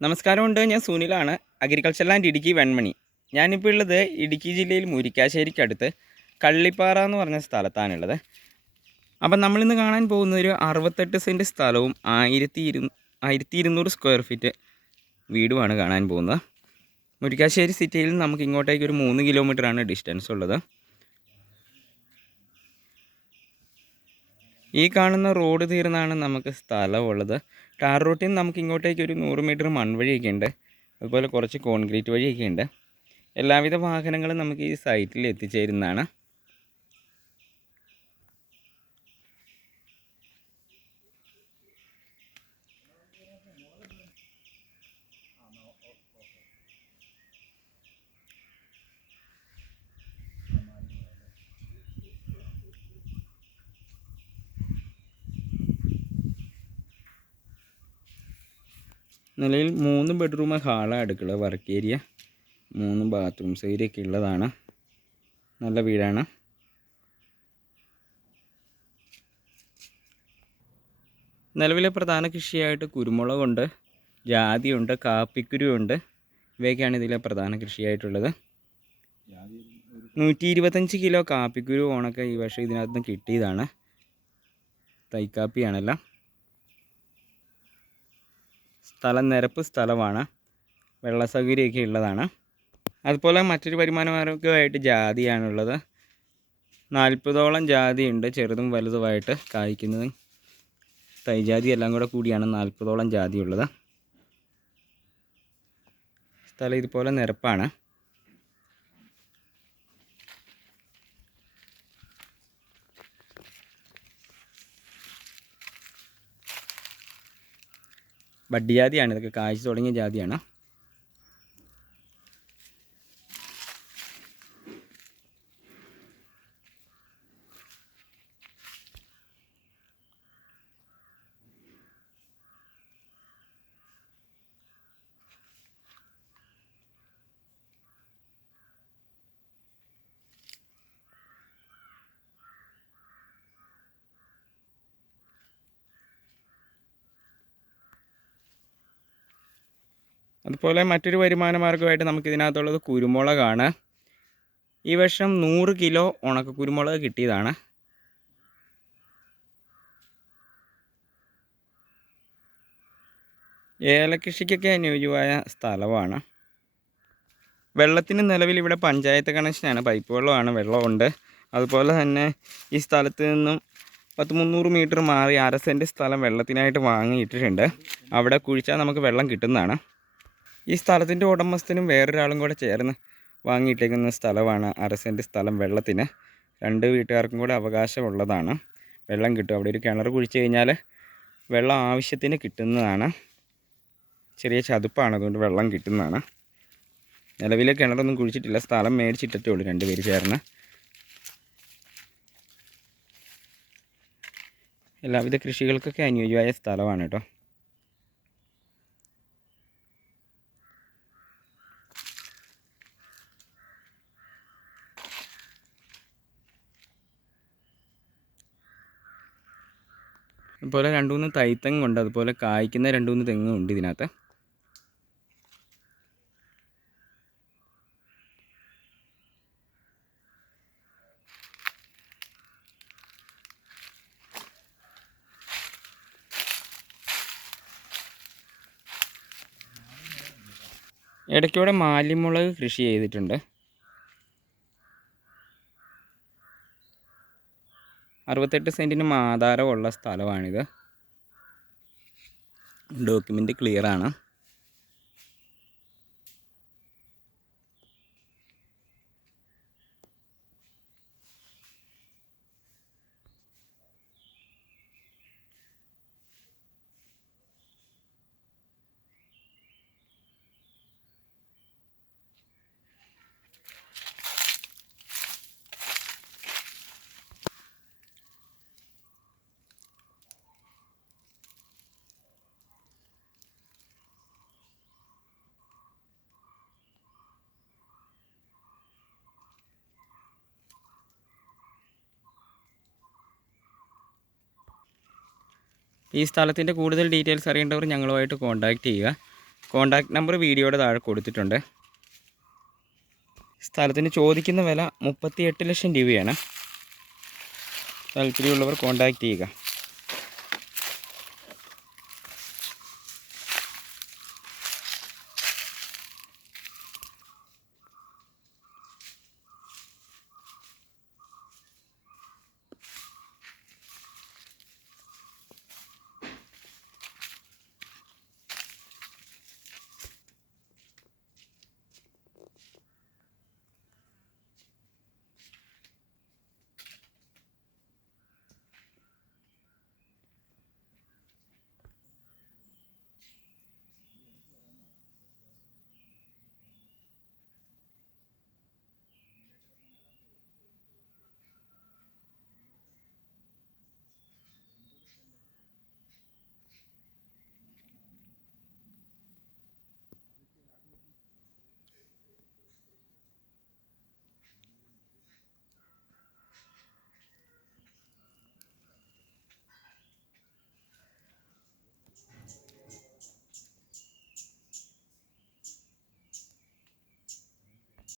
നമസ്കാരമുണ്ട്. ഞാൻ സുനിലാണ്. Agriculture land Idukki Venmani. ഞാനിപ്പോൾ ഉള്ളത് ഇടുക്കി ജില്ലയിൽ മുരിക്കാശ്ശേരിക്കടുത്ത് കള്ളിപ്പാറ എന്ന് പറഞ്ഞ സ്ഥലത്താണുള്ളത് അപ്പം നമ്മളിന്ന് കാണാൻ പോകുന്ന ഒരു അറുപത്തെട്ട് സെന്റ് സ്ഥലവും ആയിരത്തി ഇരു ആയിരത്തി ഇരുന്നൂറ് സ്ക്വയർ ഫീറ്റ് വീടുമാണ് കാണാൻ പോകുന്നത്. മുരിക്കാശ്ശേരി സിറ്റിയിൽ നമുക്ക് ഇങ്ങോട്ടേക്ക് ഒരു മൂന്ന് കിലോമീറ്ററാണ് ഡിസ്റ്റൻസ് ഉള്ളത്. ഈ കാണുന്ന റോഡ് തീർന്നാണ് നമുക്ക് സ്ഥലമുള്ളത്. ടാർ റൂട്ടിൽ നിന്ന് നമുക്ക് ഇങ്ങോട്ടേക്ക് ഒരു നൂറ് മീറ്റർ മൺവഴിയൊക്കെ ഉണ്ട്. അതുപോലെ കുറച്ച് കോൺക്രീറ്റ് വഴിയൊക്കെ ഉണ്ട്. എല്ലാവിധ വാഹനങ്ങളും നമുക്ക് ഈ സൈറ്റിൽ എത്തിച്ചേരുന്നതാണ്. നിലയിൽ മൂന്ന് ബെഡ്റൂം ഹാൾ അടുക്കള വർക്ക് ഏരിയ മൂന്ന് ബാത്റൂം ഒക്കെ ഉള്ളതാണ് നല്ല വീടാണ്. നിലവിലെ പ്രധാന കൃഷിയായിട്ട് കുരുമുളകുണ്ട് ജാതിയുണ്ട് കാപ്പിക്കുരുണ്ട് ഇവയൊക്കെയാണ് ഇതിലെ പ്രധാന കൃഷിയായിട്ടുള്ളത്. നൂറ്റി ഇരുപത്തഞ്ച് കിലോ കാപ്പിക്കുരു ഓണൊക്കെ ഈ വർഷം ഇതിനകത്ത് നിന്ന് കിട്ടിയതാണ്. തൈക്കാപ്പിയാണെല്ലാം. സ്ഥലം നിരപ്പ് സ്ഥലമാണ്. വെള്ള സൗകര്യമൊക്കെ ഉള്ളതാണ്. അതുപോലെ മറ്റൊരു വരുമാന മാർഗമായിട്ട് ജാതിയാണുള്ളത്. നാൽപ്പതോളം ജാതിയുണ്ട് ചെറുതും വലുതുമായിട്ട് കായ്ക്കുന്നത്. തൈജാതി എല്ലാം കൂടെ കൂടിയാണ് നാൽപ്പതോളം ജാതി ഉള്ളത് സ്ഥലം ഇതുപോലെ നിരപ്പാണ്. ബഡ് ജാതിയാണ് ഇതൊക്കെ കാഴ്ച തുടങ്ങിയ ജാതിയാണ്. അതുപോലെ മറ്റൊരു വരുമാന മാർഗമായിട്ട് നമുക്ക് ഇതിനകത്തുള്ളത് കുരുമുളകാണ്. ഈ വർഷം നൂറ് കിലോ ഉണക്ക കുരുമുളക് കിട്ടിയതാണ്. ഏലകൃഷിക്കൊക്കെ അനുയോജ്യമായ സ്ഥലമാണ്. വെള്ളത്തിന് നിലവിൽ ഇവിടെ പഞ്ചായത്ത് കണക്ഷനാണ്. പൈപ്പ് വെള്ളമാണ് വെള്ളമുണ്ട്. അതുപോലെ തന്നെ ഈ സ്ഥലത്ത് നിന്നും പത്ത് മുന്നൂറ് മീറ്റർ മാറി അര സെന്റ് സ്ഥലം വെള്ളത്തിനായിട്ട് വാങ്ങിയിട്ടിട്ടുണ്ട് അവിടെ കുഴിച്ചാൽ നമുക്ക് വെള്ളം കിട്ടുന്നതാണ്. ഈ സ്ഥലത്തിന്റെ ഉടമസ്ഥനും വേറൊരാളും കൂടെ ചേർന്ന് വാങ്ങിയിട്ടേക്കുന്ന സ്ഥലമാണ് അര സ്ഥലം വെള്ളത്തിന്. രണ്ട് വീട്ടുകാർക്കും കൂടെ അവകാശമുള്ളതാണ്. വെള്ളം കിട്ടും. അവിടെ ഒരു കിണർ കുഴിച്ച് കഴിഞ്ഞാൽ വെള്ളം ആവശ്യത്തിന് കിട്ടുന്നതാണ്. ചെറിയ ചതുപ്പാണ്. അതുകൊണ്ട് വെള്ളം കിട്ടുന്നതാണ്. നിലവിലെ കിണറൊന്നും കുഴിച്ചിട്ടില്ല. സ്ഥലം മേടിച്ചിട്ടേ ഉള്ളൂ രണ്ടുപേര് ചേർന്ന്. എല്ലാവിധ കൃഷികൾക്കൊക്കെ അനുയോജ്യമായ സ്ഥലമാണ് കേട്ടോ. അതുപോലെ രണ്ട് മൂന്ന് തൈത്തെങ്ങുണ്ട് അതുപോലെ കായ്ക്കുന്ന രണ്ട് മൂന്ന് തെങ്ങും ഉണ്ട് ഇതിനകത്ത്. ഇടയ്ക്കൂടെ മാലിമുളക് കൃഷി ചെയ്തിട്ടുണ്ട്. അറുപത്തെട്ട് സെന്റിന് ആധാരമുള്ള സ്ഥലമാണിത്. ഡോക്യുമെന്റ് ക്ലിയറാണ് ഈ സ്ഥലത്തിന്റെ കൂടുതൽ ഡീറ്റെയിൽസ് അറിയേണ്ടവർ ഞങ്ങളുമായിട്ട് കോൺടാക്റ്റ് ചെയ്യുക. കോൺടാക്ട് നമ്പർ വീഡിയോയുടെ താഴെ കൊടുത്തിട്ടുണ്ട്. സ്ഥലത്തിന് ചോദിക്കുന്ന വില മുപ്പത്തി എട്ട് ലക്ഷം രൂപയാണ്. താല്പര്യമുള്ളവർ കോൺടാക്റ്റ് ചെയ്യുക.